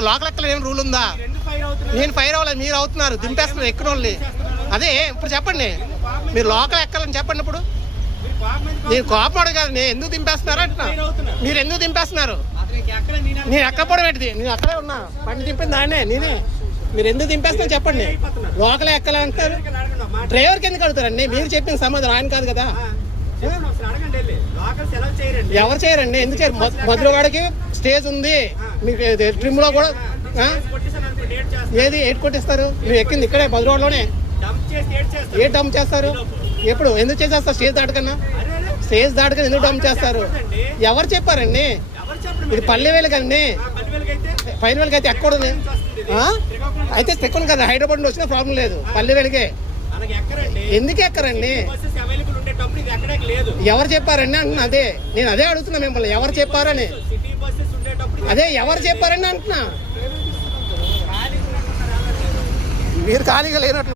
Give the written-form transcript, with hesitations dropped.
మీకు లోకల్ ఎక్కల ఏం రూల్ ఉందా? నేను ఫైర్ అవ్వలేదు, మీరు అవుతున్నారు, దింపేస్తున్నారు ఎక్కడ వాళ్ళు. అదే ఇప్పుడు చెప్పండి, మీరు లోకల్ ఎక్కాలని చెప్పండి. ఇప్పుడు నేను కోపడు కాదు, నేను ఎందుకు దింపేస్తున్నారు అంటున్నా. మీరు ఎందుకు దింపేస్తున్నారు? నేను ఎక్కపోవడం ఏంటిది? నేను అక్కడే ఉన్నా, బండి దింపింది దాన్నే నేనే. మీరు ఎందుకు దింపేస్తున్నారు చెప్పండి. లోకల్ ఎక్కాలంటారు, డ్రైవర్కి ఎందుకు అడుగుతారండి? మీరు చెప్పిన సమాధానం ఆయన కాదు కదా. ఎవరు చేయరండి? ఎందుకు చేయరు? మధురవాడకి స్టేజ్ ఉంది, మీకు ట్రిమ్ లో కూడా ఏది ఎయిట్ కొట్టిస్తారు. మీరు ఎక్కింది ఇక్కడే మధురవాడలోనే. ఏ డంప్ చేస్తారు? ఎప్పుడు ఎందుకు చేసేస్తారు? స్టేజ్ దాటకన్నా, స్టేజ్ దాటకన్నా ఎందుకు డంప్ చేస్తారు? ఎవరు చెప్పారండి? ఇది పల్లెవేలు కండి, పైనవేలకి అయితే ఎక్కకూడదు. అయితే తెక్కను కదా, హైదరాబాద్ నుండి వచ్చినా ప్రాబ్లం లేదు, పల్లెవేలకే ఎందుకు ఎక్కరండి? ఎవరు చెప్పారండి అంటున్నా. అదే నేను అదే అడుగుతున్నా మిమ్మల్ని, ఎవరు చెప్పారని. అదే ఎవరు చెప్పారని అంటున్నా. మీరు ఖాళీగా లేనట్లు.